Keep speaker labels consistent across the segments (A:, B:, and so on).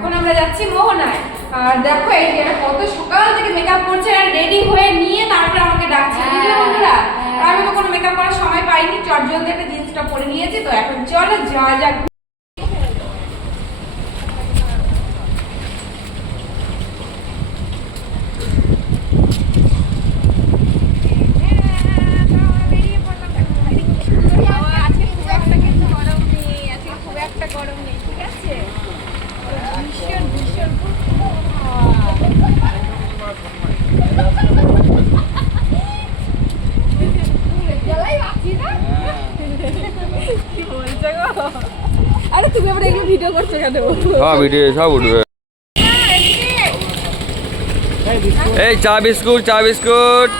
A: এখন আমরা যাচ্ছি মোহনায়। আর দেখো এই যে কত সকাল থেকে মেকআপ করছে আর রেডি হয়ে নিয়ে তারপরে আমাকে ডাকছে।
B: হ্যাঁ,
A: বুঝলে বন্ধুরা?
B: হ্যাঁ।
A: আমি তো কোনো মেকআপ করার সময় পাইনি চট জলদি একটা জিন্সটা পরে নিয়েছি তো এখন চলো যাওয়া যাক আজকে খুব একটা কিন্তু গরম নেই আজকে খুব একটা গরম নেই ঠিক আছে ভীষণ ভীষণ আরে তুমি আবার এগুলো ভিডিও করছ কেন?
C: হ্যাঁ ভিডিও সব উঠবে। এই চা বিস্কুট চা বিস্কুট।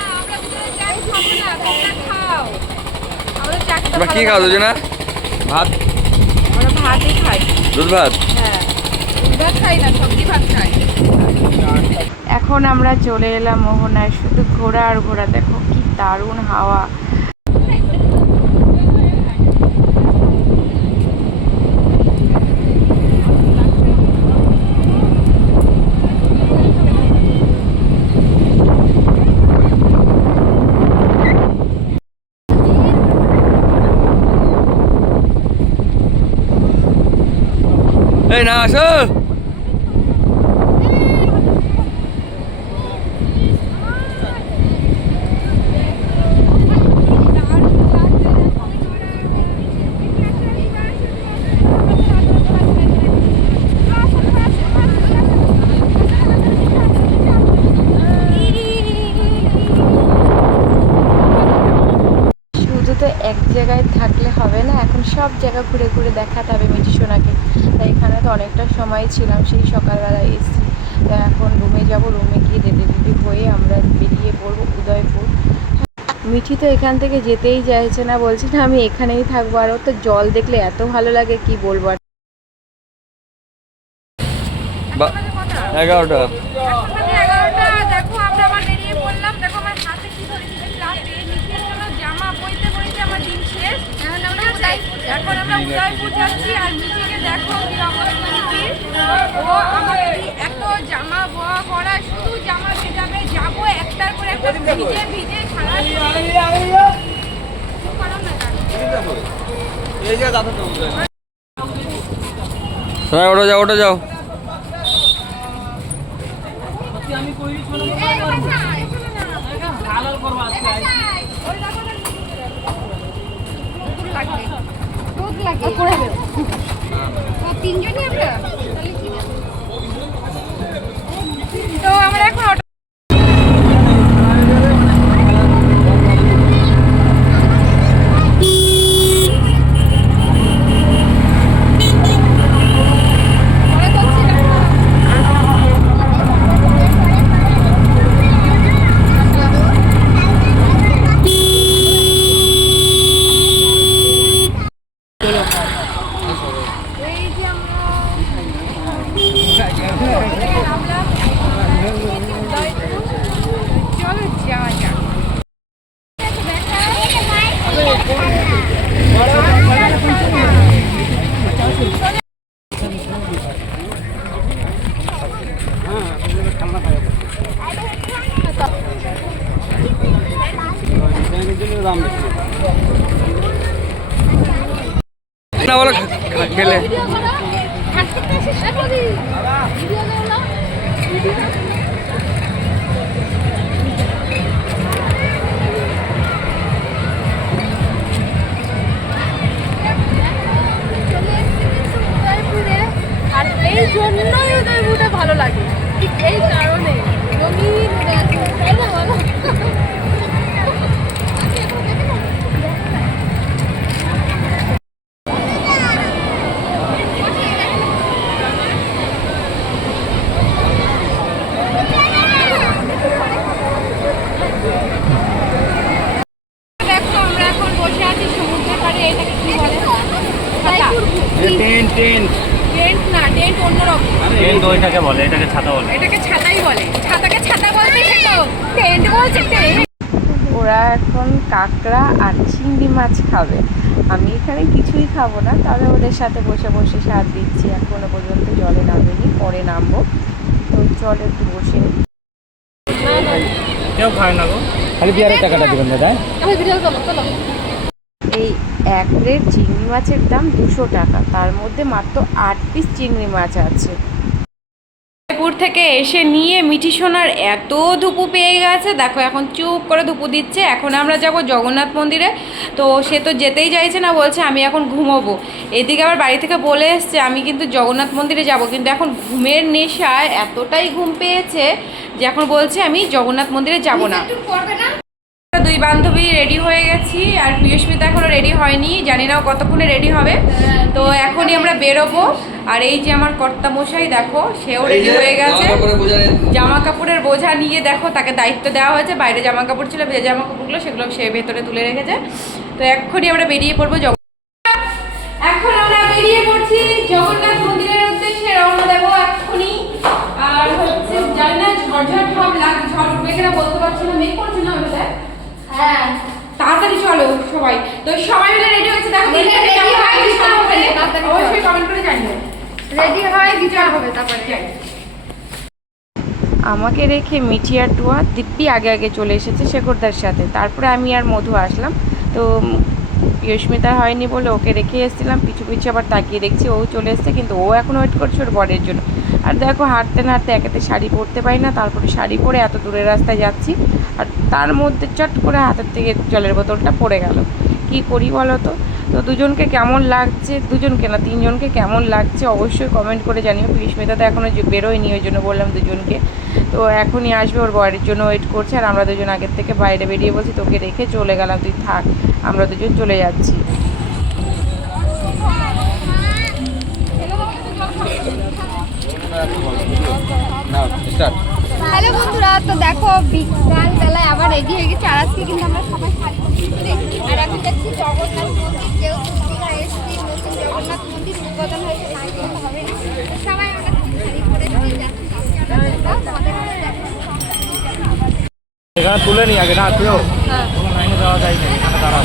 C: তোমরা কি খাও দুজনা? ভাত?
A: আমরা ভাতই খাই
C: দুধ ভাত
A: হ্যাঁ ভাত খাই না সবজি ভাত খাই এখন আমরা চলে এলাম মোহনায় শুধু ঘোরা আর ঘোরা দেখো কি দারুণ হাওয়া।
C: এই না আসো
B: এক জায়গায় থাকলে হবে না। এখন সব জায়গা ঘুরে ঘুরে দেখাতে হবে মিঠি সোনাকে। তাই এখানে তো অনেকটা সময় ছিলাম সেই সকালবেলা এসেছি। তো এখন রুমে যাব রুমে গিয়ে রেডি রেডি হয়ে আমরা বেরিয়ে পড়ব উদয়পুর। মিঠি তো এখান থেকে যেতেই চাইছে না বলছে না আমি এখানেই থাকব। আর তো জল দেখলে এত ভালো লাগে কি বলব আর।
C: এগারোটা।
A: এগারোটা দেখো আমরা আবার বেরিয়ে পড়লাম দেখো আমার হাতে কি ধরেছি দেখলাম এই নিচের জন্য জামা বইতে বইতে আমার দিন শেষ এখন আমরা উদয়পুর এখন আমরা উদয়পুর যাচ্ছি আর মিটিকে দেখো কি অবস্থা মিটির ও আমাকে এত জামা বয়া করা শুধু জামা ভেজাবে যাব একটার পর একটা ভিজে ভিজে সারা
C: ওটা যাও ওটা যাও।
A: লাগবে। ও, তিনজনই আমরা? তাহলে ঠিক আছে। তো আমরা এখন অটো এই যে আমরা নামলাম চলো যাওয়া যাক
C: না বলো খা- খা- খেলে।
B: এই জন্যই উদয়পুরটা ভালো লাগে। ঠিক এই কারণে রঙিন তাই না বলো
A: দেখো আমরা এখন বসে আছি সমুদ্রের পাড়ে এটাকে কি বলে
D: টেন্ট টেন্ট
A: টেন্ট না টেন্ট অন্যরকম
D: টেন্ট ওইটাকে বলে এটাকে ছাতা বলে।
A: এটাকে ছাতাই বলে। ছাতাকে ছাতা বলতে টেন্ট বলছে টেন্ট
B: ওরা এখন কাঁকড়া আর চিংড়ি মাছ খাবে। আমি এখানে কিছুই খাব না তবে ওদের সাথে বসে বসে স্বাদ দিচ্ছি। এখনও পর্যন্ত জলে নামেনি পরে নামবো। তো চলে একটু বসে
D: কেউ খায় না গো।
C: খালি বিয়ারের টাকাটা দেবেন দাদা
B: এই এক প্লেট চিংড়ি মাছের দাম দুশো টাকা। তার মধ্যে মাত্র আট পিস চিংড়ি মাছ আছে।
A: জয়পুর থেকে এসে নিয়ে মিঠি সোনার এত ধুপু পেয়ে গেছে। দেখো এখন চুপ করে ধুপু দিচ্ছে। এখন আমরা যাব জগন্নাথ মন্দিরে। তো সে তো যেতেই চাইছে না বলছে আমি এখন ঘুমোবো। এদিকে আবার বাড়ি থেকে বলে এসছে আমি কিন্তু জগন্নাথ মন্দিরে যাব। কিন্তু এখন ঘুমের নেশায় এতটাই ঘুম পেয়েছে যে এখন বলছে আমি জগন্নাথ মন্দিরে যাব না। দুই বান্ধবী রেডি হয়ে গেছি আর প্রিয়স্মিতা এখনও রেডি হয়নি। জানি না কতক্ষণে রেডি হবে। তো এখনই আমরা বেরোবো। আর এই যে আমার কর্তা মশাই দেখো সেও রেডি হয়ে গেছে। জামা কাপড়ের বোঝা নিয়ে দেখো তাকে দায়িত্ব দেওয়া হয়েছে। বাইরে জামা কাপড় ছিল যে জামা কাপড়গুলো সেগুলো সে ভেতরে তুলে রেখেছে। তো এক্ষুনি আমরা বেরিয়ে পড়ব জগ- এখন আমরা বেরিয়ে পড়ছি জগন্নাথ মন্দিরের উদ্দেশ্যে রওনা দেবো এক্ষুনি। আর হচ্ছে জানি না ঝড়ঝড় ভাব লাগ ঝড় উঠবে কিনা বলতে পারছি না মেঘ করছে না ওটা হ্যাঁ। তাড়াতাড়ি চলো সবাই। তো সবাই মিলে রেডি হচ্ছে দেখো
E: মিলে
A: দিনটা
E: ready
A: কেমন
E: হয়ে
A: হয়
E: গেছি,
A: সবাই মিলে।
E: তাড়াতাড়ি চলো।
A: অবশ্যই কমেন্ট করে জানিও
E: রেডি হয়
B: আমাকে রেখে মিঠি আর টুয়া দিব্যি আগে আগে চলে এসেছে শেখরদার সাথে। তারপরে আমি আর মধু আসলাম। তো ইয়স্মিতা হয়নি বলে ওকে রেখে এসেছিলাম। পিছু পিছু আবার তাকিয়ে দেখছি ও চলে এসেছে, কিন্তু ও এখন ওয়েট করছে ওর বরের জন্য। আর দেখো, হাঁটতে না হাঁটতে একেতে শাড়ি পরতে পারি না, তারপরে শাড়ি পরে এত দূরের রাস্তায় যাচ্ছি। আর তার মধ্যে চট করে হাতের থেকে জলের বোতলটা পড়ে গেল। কি করি বলো তো? তো দুজনকে কেমন লাগছে? দুজনকে না, তিনজনকে কেমন লাগছে? অবশ্যই কমেন্ট করে জানিও। পিসমিতা তো এখনও বেরোয়নি, ওই জন্য বললাম দুজনকে। তো এখনই আসবে, ওর বরের জন্য ওয়েট করছে। আর আমরা দুজন আগের থেকে বাইরে বেরিয়ে বলছি তোকে রেখে চলে গেলাম। তুই থাক, আমরা দুজন চলে যাচ্ছি।
E: হ্যালো বন্ধুরা, তো দেখো বিকাল বেলায় আবার রেডি হয়ে গেছে। আর আজকে কিন্তু আমরা সবাই আর এখন যাচ্ছি জগন্নাথ মন্দির যেহেতু দীঘা এসছি নতুন জগন্নাথ মন্দির উদ্বোধন হয়েছে তাই কিন্তু হবে না। সবাই আমরা শাড়ি পরে দিয়ে যাচ্ছি তোমাদের সাথে দেখো
D: এখানে তুলে নি আগে না তুলো কোনো লাইনে যাওয়া যায় না এখানে দাঁড়াও।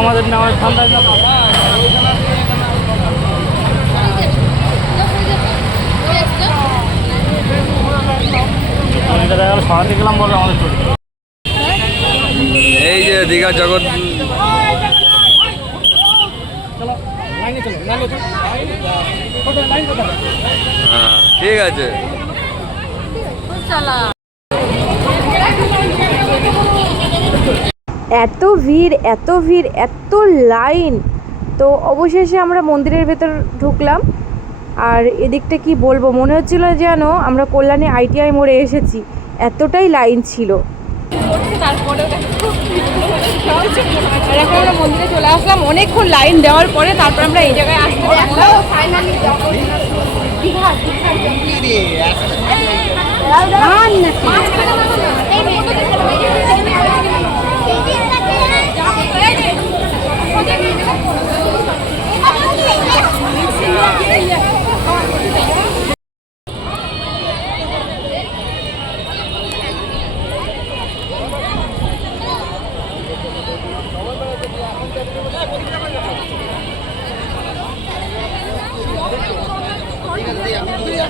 D: আমাদের নেওয়ার ঠান্ডায় না এটা দেখা গেল সরাতে গেলাম বলে আমাদের
C: এই যে দীঘা জগৎ হ্যাঁ ঠিক আছে।
B: এত ভিড় এত ভিড় এত লাইন। তো অবশেষে আমরা মন্দিরের ভেতর ঢুকলাম। আর এদিকটা কি বলব? মনে হচ্ছিল যেন আমরা কল্যাণী আইটিআই মোড়ে এসেছি। এতটাই লাইন ছিল।
A: এখন আমরা মন্দিরে চলে আসলাম। অনেকক্ষণ লাইন দেওয়ার পরে তারপর আমরা এই জায়গায় আসতে পারলাম
E: ফাইনালি
A: এই, এটা করো তো কি হলো? এই, মিঠি মিঠি মিঠি নে মিঠি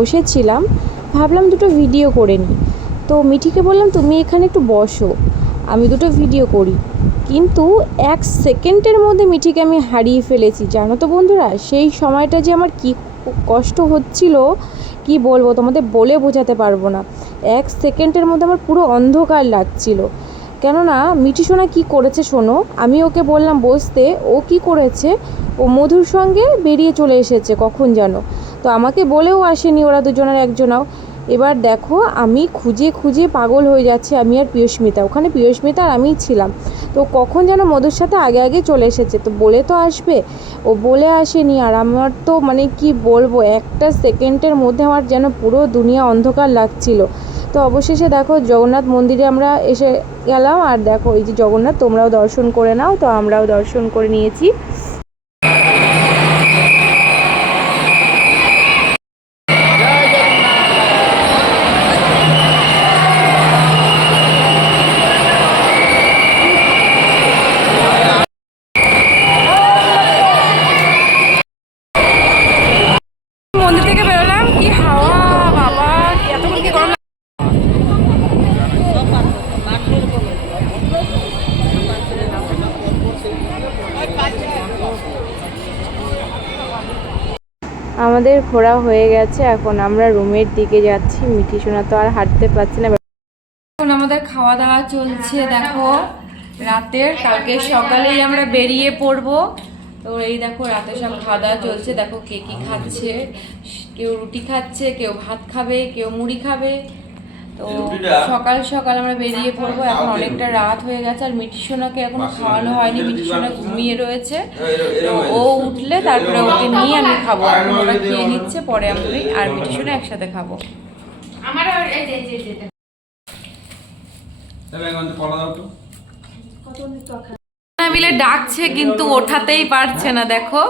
A: বসেছিলাম, ভাবলাম দুটো ভিডিও করে নিই। তো মিঠিকে বললাম, তুমি এখানে একটু বসো, আমি দুটো ভিডিও করি। কিন্তু এক সেকেন্ডের মধ্যে মিঠিকে আমি হারিয়ে ফেলেছি। জানো তো বন্ধুরা, সেই সময়টা যে আমার কী কষ্ট হচ্ছিল, কি বলব তোমাদের বলে বোঝাতে পারব না। এক সেকেন্ডের মধ্যে আমার পুরো অন্ধকার লাগছিল। কেননা, মিঠি সোনা কী করেছে শোনো, আমি ওকে বললাম বসতে, ও কি করেছে? ও মধুর সঙ্গে বেরিয়ে চলে এসেছে, কখন যেন তো আমাকে বলেও আসেনি ওরা দুজনের একজনাও। এবার দেখো, আমি খুঁজে খুঁজে পাগল হয়ে যাচ্ছি, আমি আর পিয়স্মিতা ওখানে পিয়স্মিতা আর আমিই ছিলাম। তো কখন যেন মধুর সাথে আগে আগে চলে এসেছে। তো বলে তো আসবে, ও বলে আসেনি। আর আমার তো মানে কি বলব, একটা সেকেন্ডের মধ্যে আমার যেন পুরো দুনিয়া অন্ধকার লাগছিল। তো অবশেষে দেখো, জগন্নাথ মন্দিরে আমরা এসে গেলাম। আর দেখো, এই যে জগন্নাথ, তোমরাও দর্শন করে নাও। তো আমরাও দর্শন করে নিয়েছি। ঘোরা হয়ে গেছে, এখন আমরা রুমের দিকে যাচ্ছি। মিঠি সোনা তো আর হাঁটতে পারছি না।
C: এখন আমাদের খাওয়া দাওয়া চলছে, দেখো, রাতের। কালকে সকালেই আমরা বেরিয়ে পড়ব। তো এই দেখো, রাতে সব খাওয়া দাওয়া চলছে। দেখো কে কি খাচ্ছে। কেউ রুটি খাচ্ছে, কেউ ভাত খাবে, কেউ মুড়ি খাবে। তো সকাল সকাল আমরা বেরিয়ে পড়ব। এখন অনেকটা রাত হয়ে গেছে আর মিটি সোনাকে এখনও খাওয়ানো হয়নি মিটিসোনা ঘুমিয়ে রয়েছে। তো ও উঠলে তারপরে ওকে নিয়ে আমি খাব এখন ওরা খেয়ে নিচ্ছে পরে আমি আর মিটিসোনা একসাথে খাব। মিলে ডাকছে কিন্তু ওঠাতেই পারছে না দেখো।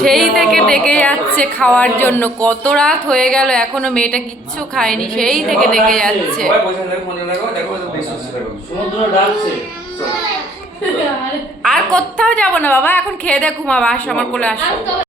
C: সেই থেকে ডেকে যাচ্ছে খাওয়ার জন্য। কত রাত হয়ে গেল এখনও মেয়েটা কিচ্ছু খায়নি সেই থেকে ডেকে যাচ্ছে। আর কোথাও যাব না বাবা এখন খেয়ে দে ঘুমাবো আসো আমার কোলে আসো।